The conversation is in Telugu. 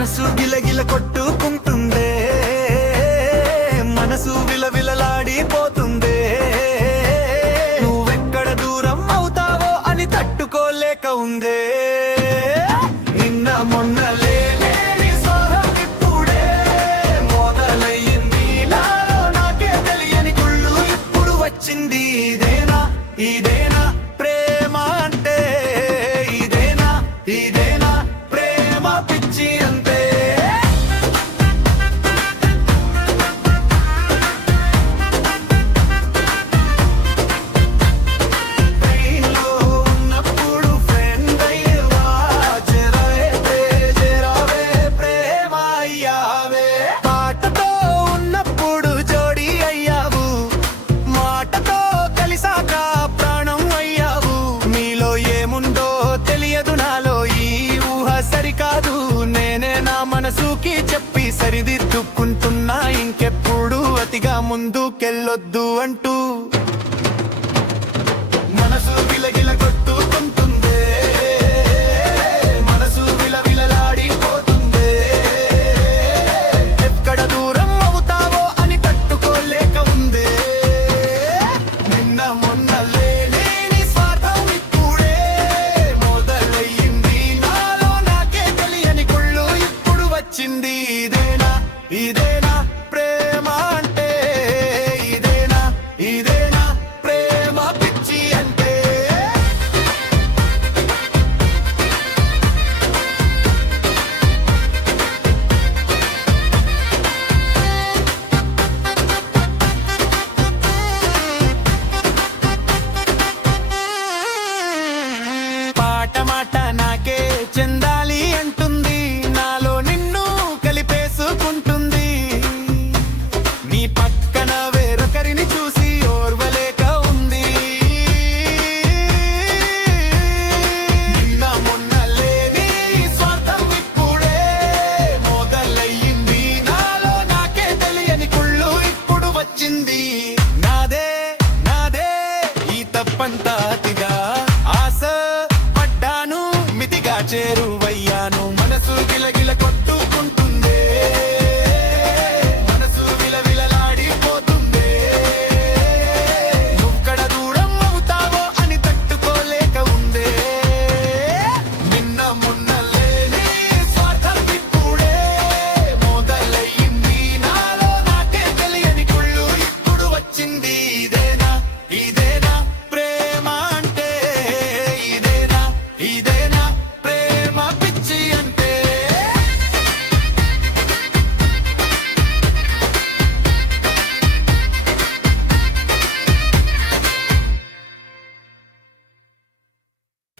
మనసు గిలగిల కొట్టుకుంటుందే, మనసు విలవిలలాడిపోతుందే. నువ్వెక్కడ దూరం అవుతావో అని తట్టుకోలేక ఉందే. నిన్న మొన్న లేని స్వరం ఇప్పుడే మొదలయ్యింది నాలో, నాకే తెలియని గుళ్ళు ఇప్పుడు వచ్చింది. ఇదేనా ఇదేనా ప్రేమ అంటే, ఇదేనా ఇదేనా ప్రేమ పిచ్చి అంతే. ట్రైన్లో ఉన్నప్పుడు ఫ్రెండ్ అయ్యేవా, జరావే జరావే ప్రేమ అయ్యావే. పాటతో ఉన్నప్పుడు జోడి అయ్యావు, మాటతో కలిసాక ప్రాణం అయ్యావు. మీలో ఏముందో తెలియదు, నాలో ఈ ఊహ సరికాదు. నేనే నా మనసుకి చెప్పి సరిదిద్దుకుంటున్నా, ఇంకెప్పుడు అతిగా ముందుకెళ్ళొద్దు అంటూ. మనసు గిలగిల కొట్టుకుంటుందే, మనసు విలవిలలాడిపోతుందే. ఎక్కడ దూరం అవుతావో అని తట్టుకోలేక ఉందే. నిన్న మొన్న లేని స్వార్థం ఇప్పుడే మొదలయ్యింది నాలో, నాకే తెలియని కుళ్ళు ఇప్పుడు వచ్చింది. ఇదేనా ఇదేనా ప్రేమ అంటే, ఇదేనా ఇదేనా ప్రేమ పిచ్చి అంటే. పాట మాట నాకే చెందాలి అంటుంది, నాలో నిన్ను కలిపేసుకుంటుంది. నీ పక్కన వేరొకరిని చూసి ఓర్వలేక ఉంది. నిన్న మొన్న లేని స్వార్థం ఇప్పుడే మొదలయ్యింది నాలో, నాకే తెలియని కుళ్ళు ఇప్పుడు వచ్చింది. నాదే నాదే ఈ తప్పంతా